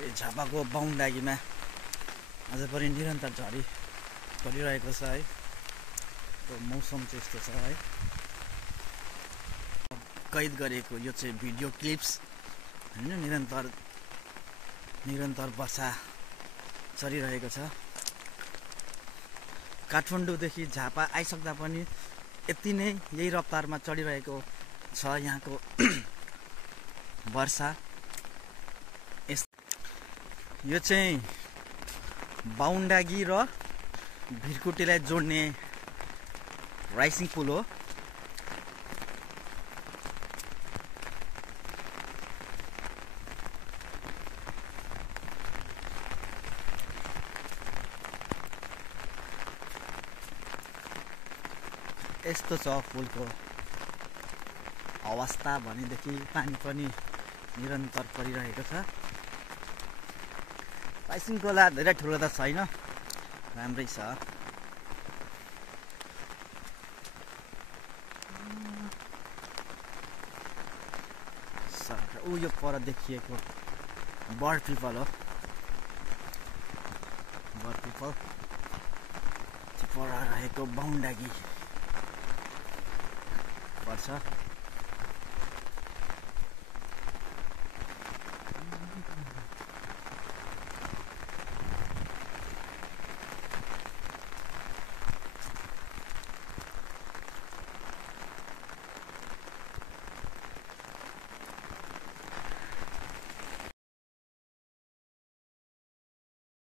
झापाको बाहुनडागीमा आज पनि निरन्तर झरी परिरहेको छ है। मौसम चाहिँ यस्तो छ है। कैद गरेको यो चाहिँ भिडियो क्लिप्स हैन, निरन्तर वर्षा चलिरहेको छ। काठमाडौँदेखि झापा आइसक्दा पनि यति नै यही रफ्तारमा चलिरहेको छ यहाँको वर्षा। यो चाहिँ बाहुनडागी र भिरकुटीलाई जोड्ने राइसिङ पुल हो। यस्तो छ पुलको अवस्था भनेदेखि पानी पनि निरन्तर परिरहेको छ। राइसिङ खोला धेरै ठुलो त छैन, राम्रै छ। ऊ यो पर देखिएको बर्ड पिपल हो। बर्ड पिपल पर रहेको बाहुनडागी पर्छ।